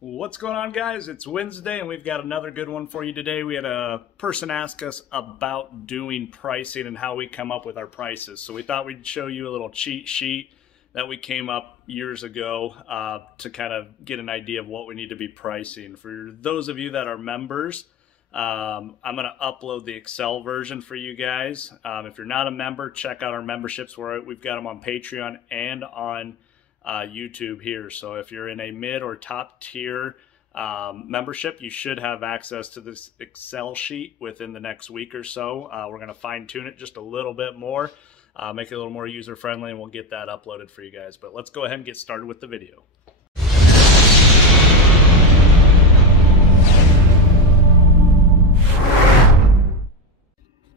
What's going on, guys? It's Wednesday and we've got another good one for you today. We had a person ask us about doing pricing and how we come up with our prices. So we thought we'd show you a little cheat sheet that we came up years ago to kind of get an idea of what we need to be pricing. For those of you that are members, I'm going to upload the Excel version for you guys. If you're not a member, check out our memberships where we've got them on Patreon and on YouTube here. So if you're in a mid or top tier membership, you should have access to this Excel sheet within the next week or so. We're going to fine tune it just a little bit more, make it a little more user friendly, and we'll get that uploaded for you guys. But let's go ahead and get started with the video.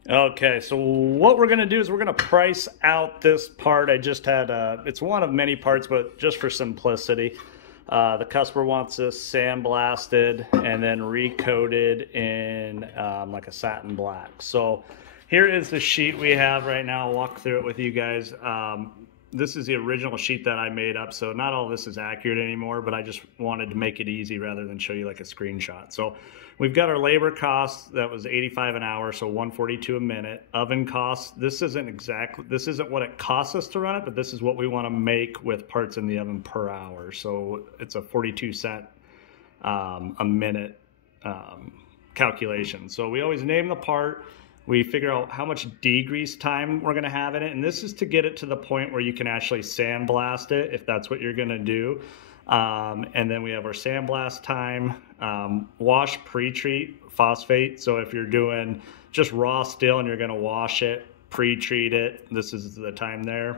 Okay, so what we're going to do is we're going to price out this part. I just had, it's one of many parts, but just for simplicity, the customer wants this sandblasted and then recoated in like a satin black. So here is the sheet we have right now. I'll walk through it with you guys. This is the original sheet that I made up, so not all this is accurate anymore, but I just wanted to make it easy rather than show you like a screenshot. So we've got our labor cost that was $85 an hour, so $142 a minute. Oven cost, this isn't what it costs us to run it, but this is what we want to make with parts in the oven per hour. So it's a 42-cent a minute calculation. So we always name the part. We figure out how much degrease time we're going to have in it, and this is to get it to the point where you can actually sandblast it if that's what you're going to do. And then we have our sandblast time, wash pre-treat phosphate. So if you're doing just raw steel and you're going to wash it, pre-treat it, this is the time there.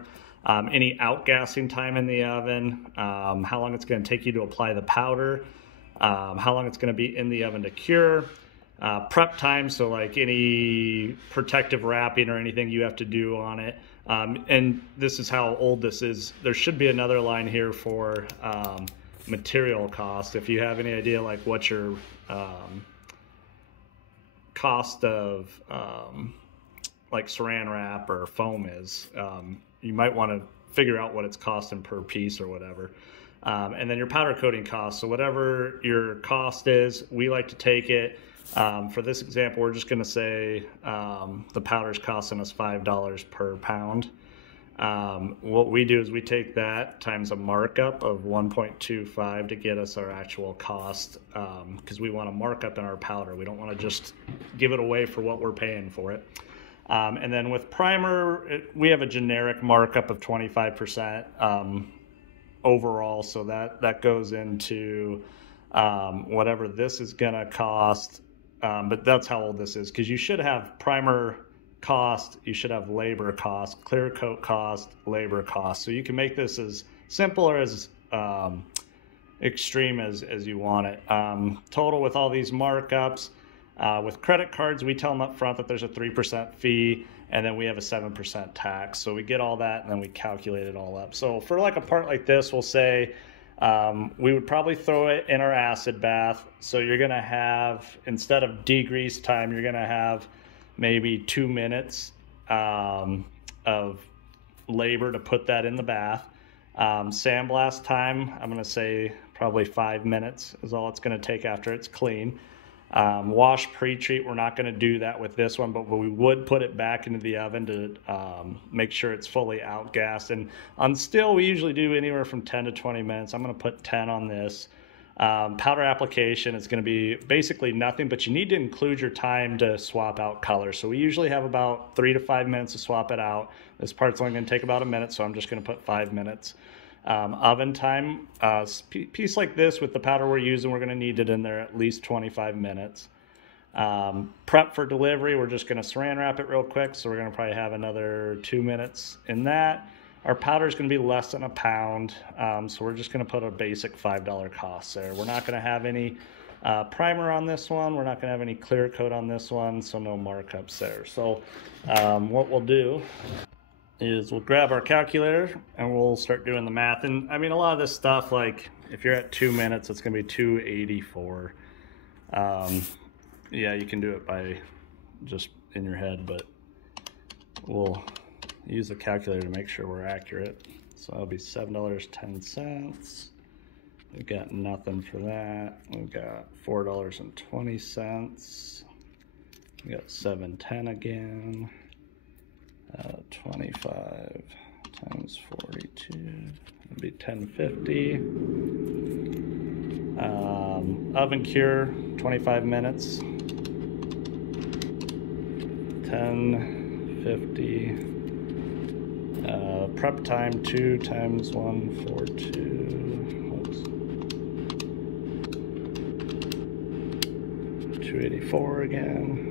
Any outgassing time in the oven, how long it's going to take you to apply the powder, how long it's going to be in the oven to cure. Prep time, so like any protective wrapping or anything you have to do on it. And this is how old this is. There should be another line here for material cost. If you have any idea like what your cost of like saran wrap or foam is, you might want to figure out what it's costing per piece or whatever. And then your powder coating cost. So whatever your cost is, we like to take it. For this example, we're just going to say the powder's costing us $5 per pound. What we do is we take that times a markup of 1.25 to get us our actual cost, because we want a markup in our powder. We don't want to just give it away for what we're paying for it. And then with primer, we have a generic markup of 25% overall, so that goes into whatever this is going to cost. But that's how old this is, because you should have primer cost, you should have labor cost, clear coat cost, labor cost. So you can make this as simple or as extreme as you want it. Total with all these markups. With credit cards, we tell them up front that there's a 3% fee, and then we have a 7% tax. So we get all that, and then we calculate it all up. So for like a part like this, we'll say, we would probably throw it in our acid bath. So you're going to have, instead of degrease time, you're going to have maybe 2 minutes of labor to put that in the bath. Sandblast time, I'm going to say probably 5 minutes is all it's going to take after it's clean. Wash pre-treat, we're not going to do that with this one, but we would put it back into the oven to make sure it's fully outgassed. And on steel, we usually do anywhere from 10 to 20 minutes. I'm going to put 10 on this. Powder application is going to be basically nothing, but you need to include your time to swap out color. So we usually have about 3 to 5 minutes to swap it out. This part's only going to take about a minute, so I'm just going to put 5 minutes. Oven time, piece like this with the powder we're using, we're going to need it in there at least 25 minutes. Prep for delivery, we're just going to saran wrap it real quick, so we're going to probably have another 2 minutes in that. Our powder is going to be less than a pound, so we're just going to put a basic $5 cost there. We're not going to have any primer on this one. We're not going to have any clear coat on this one, so no markups there. So what we'll do is we'll grab our calculator and we'll start doing the math. And I mean, a lot of this stuff, like if you're at 2 minutes, it's going to be 284. Yeah, you can do it by just in your head, but we'll use the calculator to make sure we're accurate. So that'll be $7.10 We got nothing for that. We've got $4.20. We got $7.10 again. 25 times 42 would be $10.50. Oven cure 25 minutes. $10.50. Prep time 2 times 1 for 2. Oops. $2.84 again.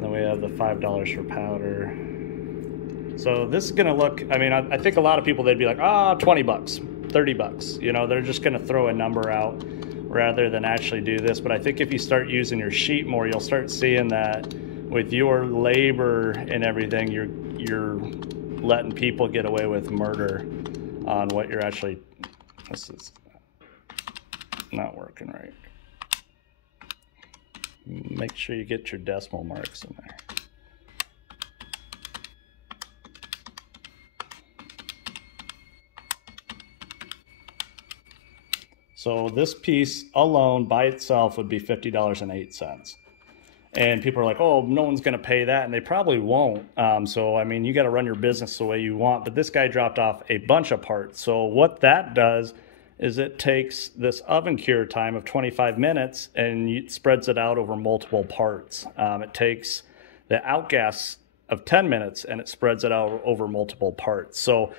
Then we have the $5 for powder. So this is gonna look, I mean, I think a lot of people, they'd be like, ah, 20 bucks, 30 bucks. You know, they're just gonna throw a number out rather than actually do this. But I think if you start using your sheet more, you'll start seeing that with your labor and everything, you're letting people get away with murder on what you're actually, this is not working right. Make sure you get your decimal marks in there. So this piece alone by itself would be $50.08. And people are like, oh, no one's going to pay that. And they probably won't. So, I mean, you got to run your business the way you want. But this guy dropped off a bunch of parts. So what that does is it takes this oven cure time of 25 minutes and it spreads it out over multiple parts. It takes the outgas of 10 minutes and it spreads it out over multiple parts. So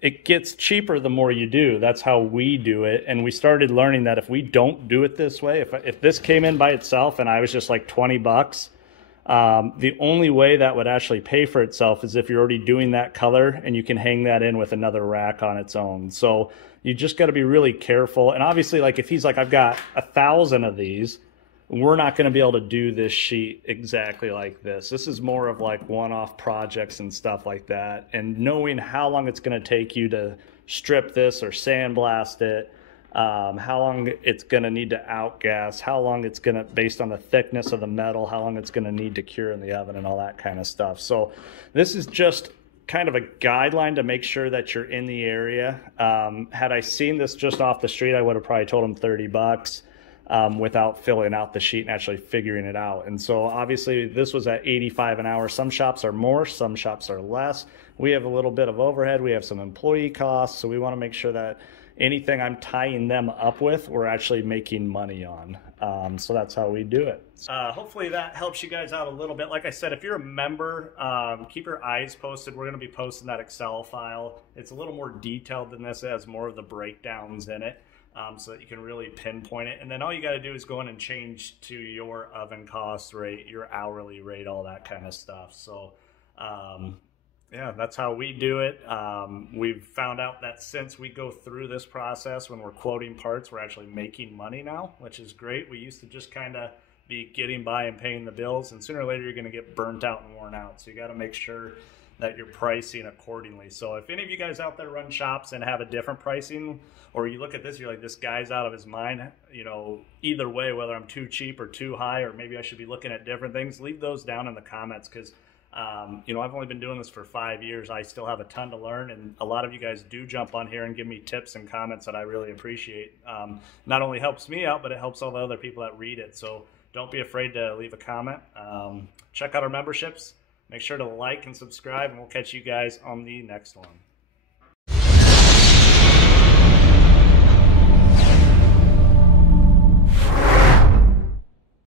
it gets cheaper the more you do. That's how we do it. And we started learning that if we don't do it this way, if this came in by itself and I was just like 20 bucks, the only way that would actually pay for itself is if you're already doing that color and you can hang that in with another rack on its own. So you just got to be really careful. And obviously, like if he's like, I've got 1,000 of these, we're not going to be able to do this sheet exactly like this. This is more of like one-off projects and stuff like that. And knowing how long it's going to take you to strip this or sandblast it, how long it's going to need to outgas, how long it's going to, based on the thickness of the metal, how long it's going to need to cure in the oven and all that kind of stuff. So this is just kind of a guideline to make sure that you're in the area. Had I seen this just off the street, I would have probably told him 30 bucks. Without filling out the sheet and actually figuring it out. And so obviously this was at 85 an hour. Some shops are more, some shops are less. We have a little bit of overhead. We have some employee costs. So we want to make sure that anything I'm tying them up with, we're actually making money on. So that's how we do it. Hopefully that helps you guys out a little bit. Like I said, if you're a member, keep your eyes posted. We're going to be posting that Excel file. It's a little more detailed than this. It has more of the breakdowns in it. So that you can really pinpoint it. And then all you got to do is go in and change to your oven cost rate, your hourly rate, all that kind of stuff. So yeah, that's how we do it. We've found out that since we go through this process, when we're quoting parts, we're actually making money now, which is great. We used to just kind of be getting by and paying the bills, and sooner or later you're going to get burnt out and worn out. So you got to make sure that you're pricing accordingly. So if any of you guys out there run shops and have a different pricing, or you look at this, you're like, this guy's out of his mind, you know, either way, whether I'm too cheap or too high, or maybe I should be looking at different things, leave those down in the comments, because you know, I've only been doing this for 5 years. I still have a ton to learn, and a lot of you guys do jump on here and give me tips and comments that I really appreciate. Not only helps me out, but it helps all the other people that read it. So don't be afraid to leave a comment. Check out our memberships. Make sure to like and subscribe, and we'll catch you guys on the next one.